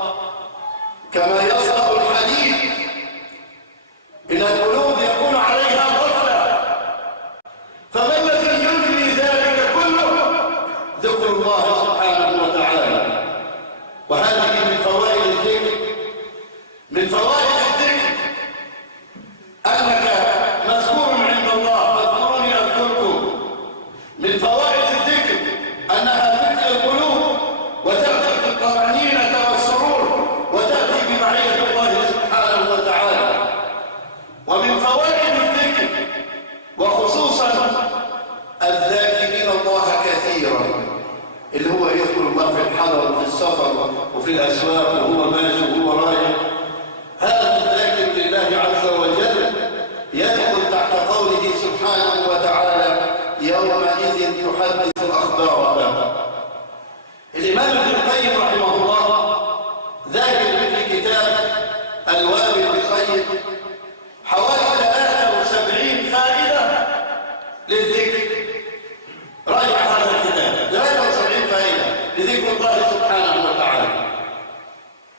كما يصغى الحديد. إن القلوب يكون عليها غفلة، فما الذي يجري ذلك كله؟ ذكر الله سبحانه وتعالى. وهذه من فوائد الذكر. من فوائد الذكر أنك مذكور عند الله، فاذكروني أذكركم. من فوائد الذكر أنها تحيي القلوب وتأتي بالطمأنينة والسرور وتأتي بمعية الله سبحانه وتعالى. ومن فوائد الذكر وخصوصا الذاكرين الله كثيرا، اللي هو يذكر الله في الحضر وفي السفر وفي الأسواق وهو ماشي وهو رايح. هذا الذاكر لله عز وجل يدخل تحت قوله سبحانه وتعالى يومئذ تحدث أخبارها. الإمام ابن القيم رحمه الله ذاكر في كتاب الوابل الصيب حوالي 73 فائدة للذكر. راجع هذا الكتاب 73 فائدة لذكر الله سبحانه وتعالى.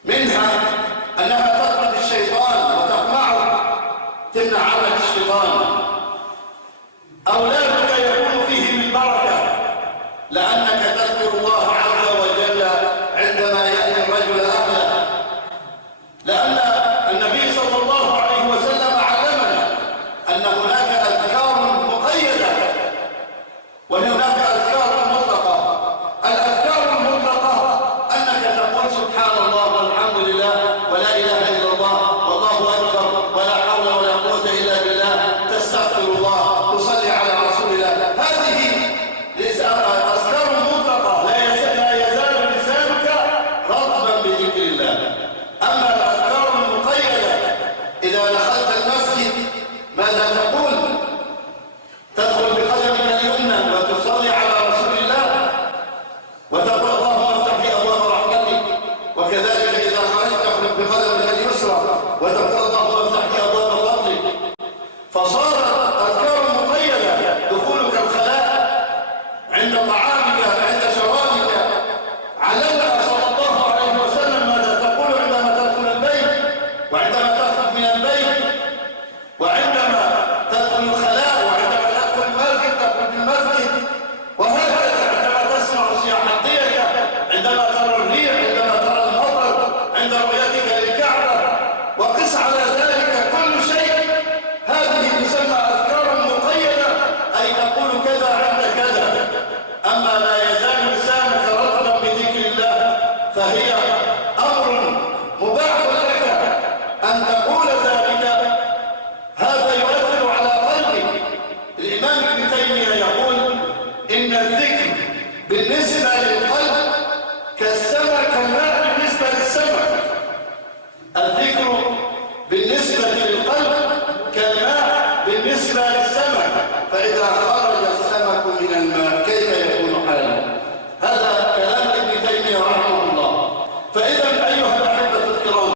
منها أنها تطرد الشيطان وتقمعه، تمنع عنك الشيطان. أولادك يكون فيه من بركة لأنك تذكر الله عز وجل عندما يأتي الرجل أهله. لأن النبي صلى الله عليه وسلم علمنا أن هناك أذكار مقيدة وهناك أذكار مطلقة. الأذكار المطلقة أنك تقول سبحان الله والحمد لله ولا إله إلا الله والله أكبر ولا حول ولا قوة إلا بالله، تستغفر الله، تصلي على رسول الله. هذه أذكار مطلقة لا يزال لسانك رطبا بذكر الله. أما الأذكار المقيدة إذا دخلت المسجد ماذا تقول؟ تدخل بقدمك اليمنى وتصلي على رسول الله وتقول اللهم افتح لي أبواب رحمتك، وكذلك إذا خرجت تخرج بقدمك اليسرى وتقول اللهم افتح لي أبواب فضلك. فصارت أذكار مقيدة. دخولك الخلاء، عند طعامك، عند شرابك. علمنا صلى الله عليه وسلم ماذا تقول عندما تدخل البيت وعندما تخرج من البيت وعندما تدخل الخلاء وعندما تدخل المسجد تدخل المسجد، وهكذا عندما تسمع صياح الضيكة، عندما ترى الريح، عندما ترى المطر، عند رؤيتك للكعبة، وقس على ذلك كل شيء. هذه تسمى أذكار مقيدة، أي تقول كذا عند كذا. أما لا يزال لسانك رطبا بذكر الله فهي أمر مباح لك أن تقول ذلك. هذا يؤثر على قلبك. الإمام ابن تيمية يقول إن الذكر بالنسبة للقلب كالماء بالنسبة للسمك. الذكر بالنسبة للقلب كالماء بالنسبة للسمك، فإذا خرج السمك من الماء كيف يكون حاله؟ هذا كلام ابن تيمية رحمه الله. فإذا أيها الأحبة الكرام،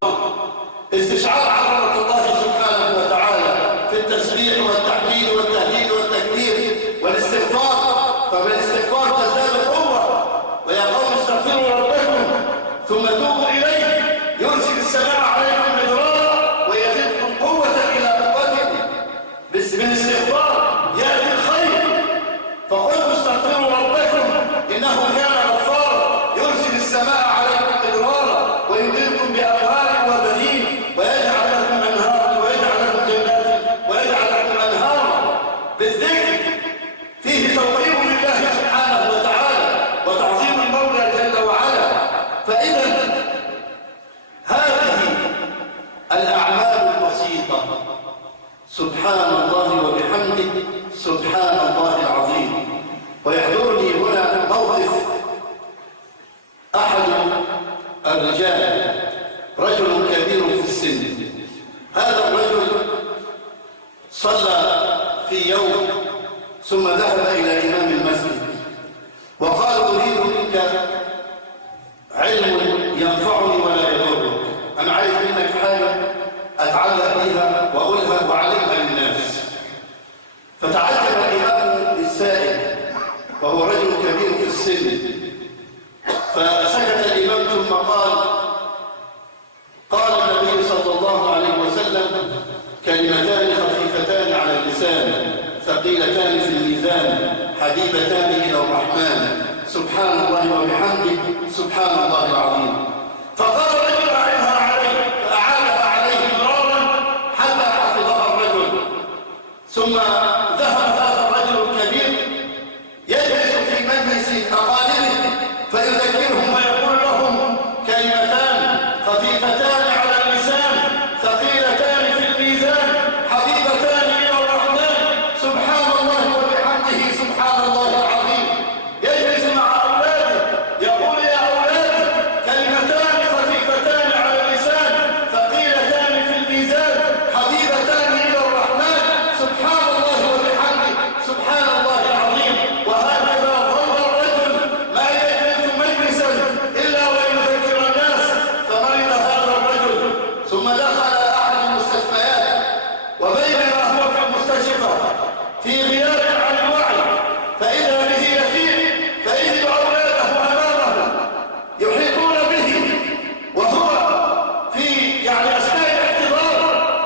استشعار عظمة الله سبحانه وتعالى في التسبيح والتحميد والتهليل والتكبير والاستغفار. فبالاستغفار تزداد قوة. ويا قوم استغفروا ربكم ثم توبوا إليه يرسل السماء عليكم مدرارا ويزدكم قوة إلى قوتكم. بالاستغفار يأتي الخير. فقلت استغفروا ربكم إنه كان غفارا يرسل السماء عليكم مدرارا ويمددكم بأموال وبنين ويجعل لكم أنهارا ويجعل لكم جنات ويجعل لكم أنهارا. بالذكر فيه توقير لله سبحانه وتعالى وتعظيم المولى جل وعلا. فإذا هذه الأعمال البسيطة سبحان الله وبحمده سبحان الله العظيم. ويحضرني هنا موقف أحد الرجال، رجل كبير في السن. هذا الرجل صلى في يوم ثم ذهب إلى إمام المسجد وقال: أريد منك علم ينفعني ولا يضرك، أنا عايز منك حاجة أتعلق بها وأقولها وأعلمها للناس. فتعجب الإمام للسائل وهو رجل كبير في السن، فسكت الإمام ثم قال النبي صلى الله عليه وسلم: كلمتان خفيفتان على اللسان ثقيلتان في الميزان حبيبتان إلى الرحمن سبحان الله وبحمده سبحان الله العظيم. فقال الرجل: أعدها عليه، فأعادها عليه مرارا حتى حفظها الرجل. ثم ذهب هذا الرجل الكبير يجلس في مجلس أقاربه فيذكرهم ويقول لهم: كلمتان خفيفتان على اللسان ثقيلتان في الميزان حبيبتان إلى الرحمن سبحان الله وبحمده سبحان الله العظيم. يجلس مع أولاده يقول: يا أولادي، كلمتان خفيفتان على اللسان ثقيلتان في الميزان حبيبتان إلى الرحمن سبحان الله وبحمده سبحان الله العظيم. وهكذا ظل الرجل لا يجلس مجلسا إلا ويذكر الناس. فمرض هذا الرجل ثم دخل أحد المستشفيات، وبينما هو في المستشفى في غياب عن الوعي فإذا به يفيق، فإذ أولاده أمامه يحيطون به وهو في أثناء الاحتضار.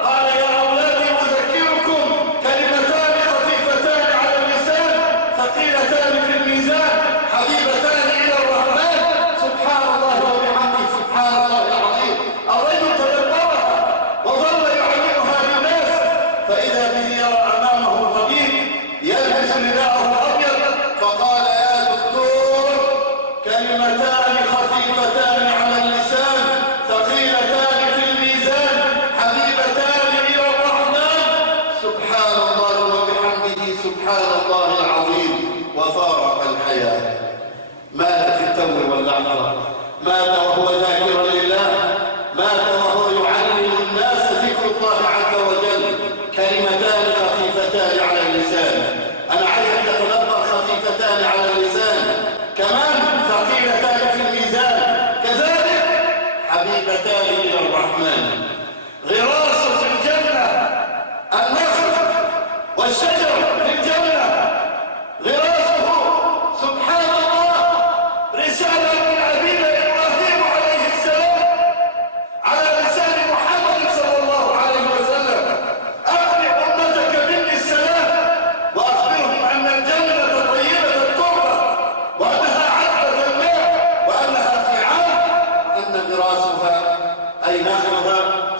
قال: يا أولادي، أذكركم كلمتان خفيفتان على اللسان ثقيلتان في الميزان حبيبتان إلى الرحمن سبحان الله وبحمده سبحان الله العظيم. الرجل تدبرها وظل يعلمها للناس، فإذا به يرى أمامه الطبيب يلبس رداءه الأبيض فقال: يا دكتور، كلمتان خفيفتان على اللسان ثقيلتان في الميزان حبيبتان إلى الرحمن سبحان الله وبحمده سبحان الله العظيم. وفارق الحياة، مات في التو واللحظة، مات وهو ذاكرا لله، مات وهو يعلم الناس ذكر الله عز وجل. كلمتان خفيفتان على اللسان، أنا عايز أن تتدبر: خفيفتان على اللسان، كمان ثقيلتان في الميزان، كذلك حبيبتان إلى الرحمن. غراس في الجنة، النخل والشجر في الجنة غراسه سبحان الله رسالة من أبينا إبراهيم عليه السلام على لسان محمد صلى الله عليه وسلم: أقرئ أمتك مني السلام وأخبرهم أن الجنة طيبة التربة وأنها عذبة الماء وأنها قيعان وأن غراسها أي نخلها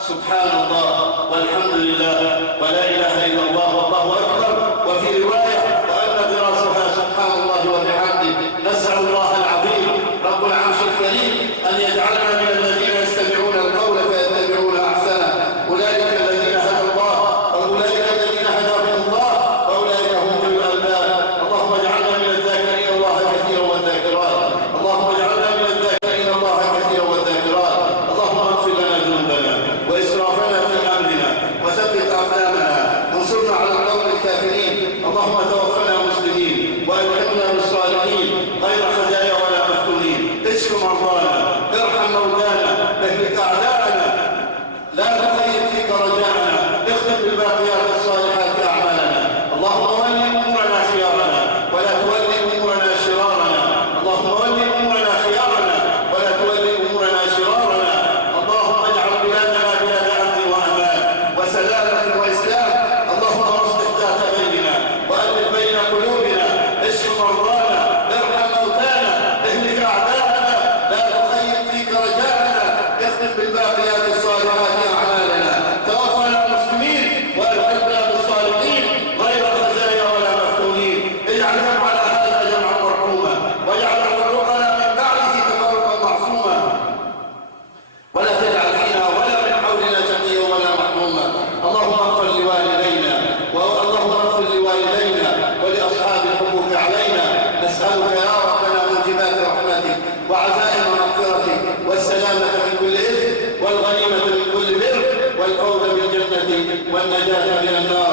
سبحان الله والحمد لله ولا إله إلا الله والله أكبر. وفي رواية: وأن غراسها سبحان الله وبحمده. نسأل الله العظيم رب العرش الكريم أن يجعلنا من الذين يستمعون القول فيتبعون أحسنه. أولئك الذين هدى الله وأولئك الذين هداهم الله وأولئك هم أولو الألباب. اللهم اجعلنا من الذاكرين الله كثيرا والذاكرات، اللهم اجعلنا من الذاكرين الله كثيرا والذاكرات. اللهم اغفر لنا ذنوبنا وإسرافنا في أمرنا وثبت أقدامنا وانصرنا على القوم الكافرين. اللهم توفنا مسلمين وألحقنا بالصالحين غير خزايا ولا مفتونين. اشف مرضانا، ارحم موتانا، اهلك أعداءنا، لا تخيب فيك رجاءنا، اختم بالباقيات الصالحات أعمالنا. اللهم ول أمورنا خيارنا ولا تول أمورنا شرارنا. اللهم ول أمورنا خيارنا ولا تول أمورنا شرارنا. اللهم اجعل بلادنا بلاد أمن وأمان وسلامة وإسلام. اللهم اصلح ذات بيننا وألف أجارنا من النار